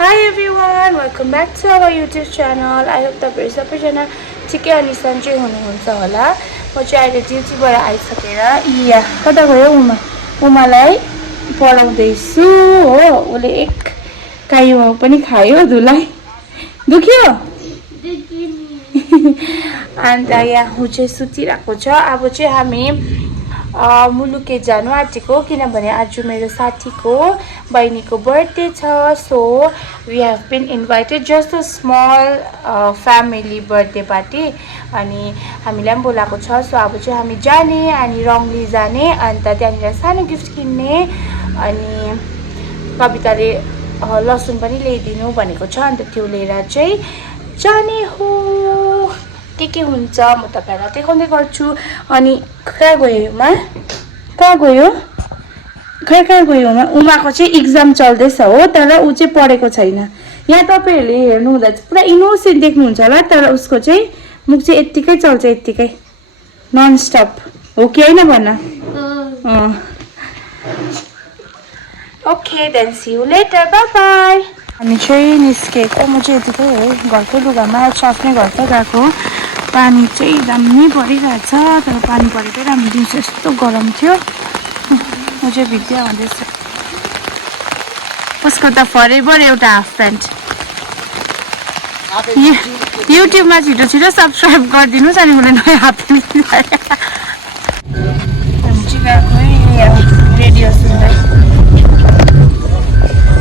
Hi everyone, welcome back to our YouTube channel. I hope तपाईहरु सबैजना ठिकै अनि सन्चै हुनुहुन्छ होला। म चाहिँ अहिले ड्युटीबाट आइसकेर कता गयो उमालाई पढाउँदैछु हो। उले एक काइयो पनि खायो धुलाई दुख्यो अन्त यहाँ उ चाहिँ सुतिरहेको छ। अब चाहिँ हामी मुलुके जानु आँटेको किनभने आज मेरो साथीको बहिनीको बर्थडे छ। So we have been invited just a small family birthday party अनि हामीलाई पनि बोलाएको छ। सो अब चाहिँ हामी जाने अनि रङली जाने अन्त त्यहाँनिर सानो गिफ्ट किन्ने अनि कविताले लसुन पनि ल्याइदिनु भनेको छ। अन्त त्यो लिएर चाहिँ जाने हो। के हुन्छ म तपाईहरुलाई देखाउँदै गर्छु। अनि कहाँ गयो उमाको चाहिँ एक्जाम चल्दैछ हो, तर ऊ चाहिँ पढेको छैन। यहाँ तपाईहरुले हेर्नु हुँदा चाहिँ पुरा इनोसेन्ट देख्नुहुन्छ होला, तर उसको चाहिँ मुख चाहिँ यत्तिकै चल्छ, यत्तिकै नन स्टप हो कि हैन भन्न। Okay then see you later, bye bye. हामी चाहिँ निस्केको, म चाहिँ यतिकै हो घरकै लुगामा आफ्नै घरकै गएको। पानी चाहिँ दामी परिरहेछ, तर पानी परेकै राम्रो दिउँसो यस्तो गरम थियो। म चाहिँ भित्या हुँदैछ। उसको त फरेभर एउटा हाफ प्यान्ट। युट्युबमा छिटो छिटो सब्सक्राइब गरिदिनुहोस् अनि मलाई नयाँ हाफ प्यान्ट ल्याएर। हामी चाहिँ गएको रेडियो सुन्दै।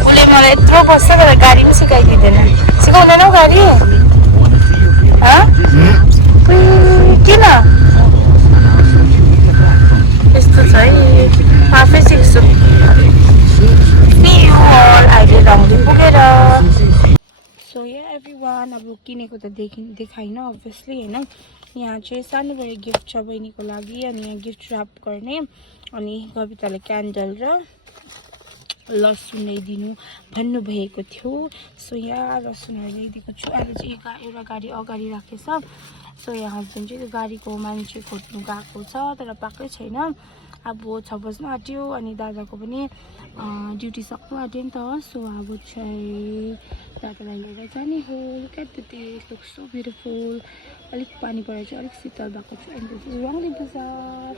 उसले मलाई यत्रो बस्छ तर गाडी पनि सिकाइदिँदैन। सिकाउँदैनौ गाडी? किन यस्तो छ है? आफै सिक्छु। अहिले रङली पुगेर। सो या एभ्रिवान, अब किनेको त देखाइन अभियसली होइन। यहाँ चाहिँ सानो बडे गिफ्ट छ बहिनीको लागि अनि यहाँ गिफ्ट र्याप गर्ने अनि कविताले क्यान्डल र लसुन ल्याइदिनु भन्नुभएको थियो। सो यहाँ लसुनहरू ल्याइदिएको छु। अहिले चाहिँ एउटा गाडी अगाडि राखेछ। सो यहाँ हस्बेन्ड चाहिँ त्यो गाडीको मान्छे खोज्नु गएको छ, तर पाएकै छैन। अब 6 बज्नु आँट्यो अनि दादाको पनि ड्युटी सक्नु आँट्यो नि त। सो अब चाहिँ दादालाई लिएर जाने हो। Look at the days, look so beautiful. अलिक पानी परेर चाहिँ अलिक शीतल भएको छ। एन्ड दिस इज रङली बजार।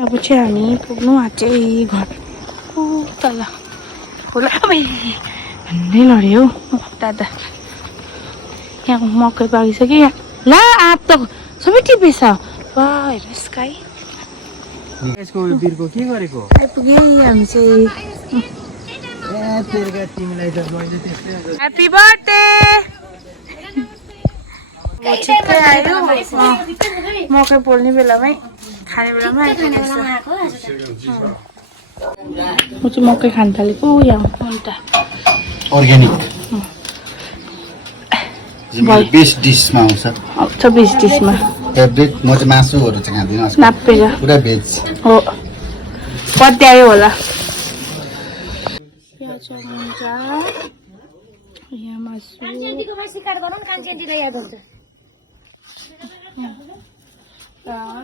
अब चाहिँ हामी पुग्नु आँटे घर। तल होला भन्दै लड्यो हौ दादा। यहाँ मकै पाकिसक्यो। यहाँ ला आँप त सबै टिपेछ। वाह हेर स्काई। आइपुगे हामी चाहिँ। Happy birthday. ठिकै आयो मकै पोल्ने बेलामै, खाने बेलामा। म चाहिँ मकै खान थालेको यहाँ अन्त अर्ग्यानिक बेस्ट डिसमा आउँछ। बेस्ट डिसमा फेभरेट। म चाहिँ मासुहरू चाहिँ खाँदिनँ, नापेर पुरा भेज हो। पत्यायो होला। यहाँ चम्चा, यहाँ मासु,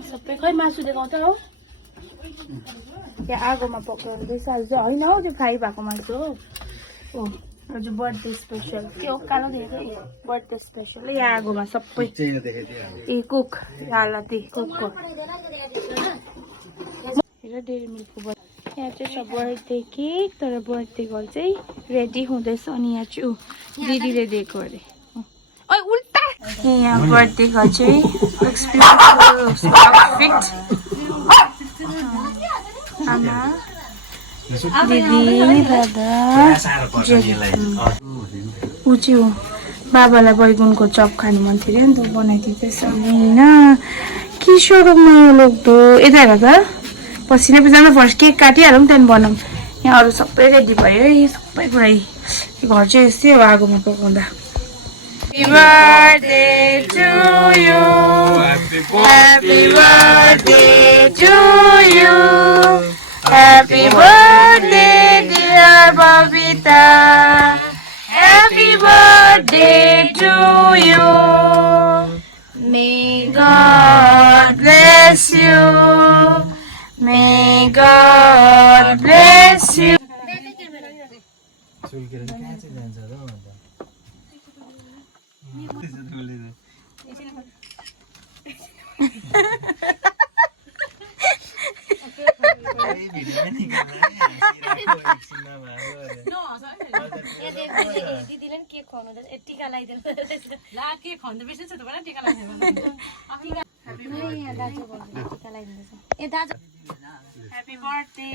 सबै खै मासु देखाउँछ हौ। यहाँ आगोमा पकाउँदैछ आज होइन हौ, त्यो फ्राई भएको मासु हो। आज बर्थडे स्पेसल त्यो कालो देखेको बर्थडे स्पेसल। यहाँ आगोमा सबै ए कुक हालती कुकको हेर डेरी मिल्कको। यहाँ चाहिँ छ बर्थडे केक, तर बर्थडे गर्ल चाहिँ रेडी हुँदैछ। अनि यहाँ चाहिँ दिदीले दिएको अरे। उल्टा यहाँ बर्थडे गर्ल चाहिँ आमा दिदी दादा ऊ चाहिँ बाबालाई बैगुनको चप खानु मन थियो नि त, बनाइदिँदैछ होइन। किशोरमा लोग्दो यता हेर त। पसिना पिसाना फर्स्ट केक काटिहालौँ त्यहाँदेखि बनाऊँ। यहाँ अरू सबै रेडी भयो है, सबै कुरा। घर चाहिँ यस्तै हो आगोमा पकाउँदा। Happy birthday to you. Happy birthday to you. Happy birthday dear Babita. Happy birthday to you. May God bless you. May God bless you. दिदीले के खुवाउनु त टिका लगाइदिनु ला के खुवाउनु त बिर्सेछ त बडा टिका लगाइदिनु यहाँ दाजु बोल्नु टिका लगाइदिन्छ ए दाजु Happy birthday.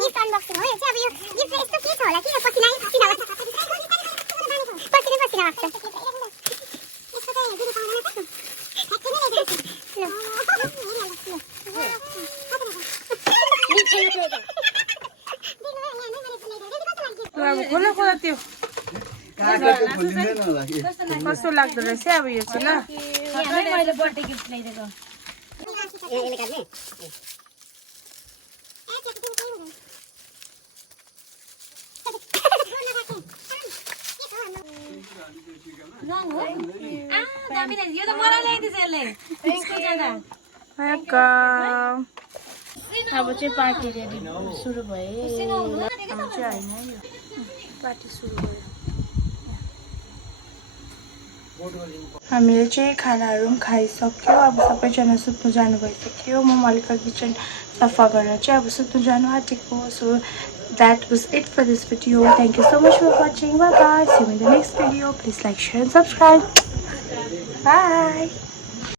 गिफ्ट अनबक्सिङ हो यो चाहिँ अब यो गिफ्ट यस्तो के छ होला कि पसिना पसिना लाग्छ पसिना पसिना लाग्छ यसको चाहिँ दिनु पाउँदैन त खोला खोला त्यो कस्तो लाग्दो रहेछ अब यो चाहिँ ल मैले बर्थडे गिफ्ट ल्याइदिएको रङ हो दामी लाग्यो यो त मलाई ल्याइदिन्छ यसले स्कुल जाँदा वेलकम अब चाहिँ पार्टी रेडी सुरु भयो अब चाहिँ होइन यो पार्टी सुरु भयो हामीले चाहिँ खानाहरू पनि खाइसक्यो अब सबैजना सुत्नु जानु भइसक्यो म अलिकति किचन सफा गरेर चाहिँ अब सुत्नु जानु आँटेको so that was it for this video. Thank you so much for watching. Bye bye. See you in the next video. Please like, share and subscribe. Bye.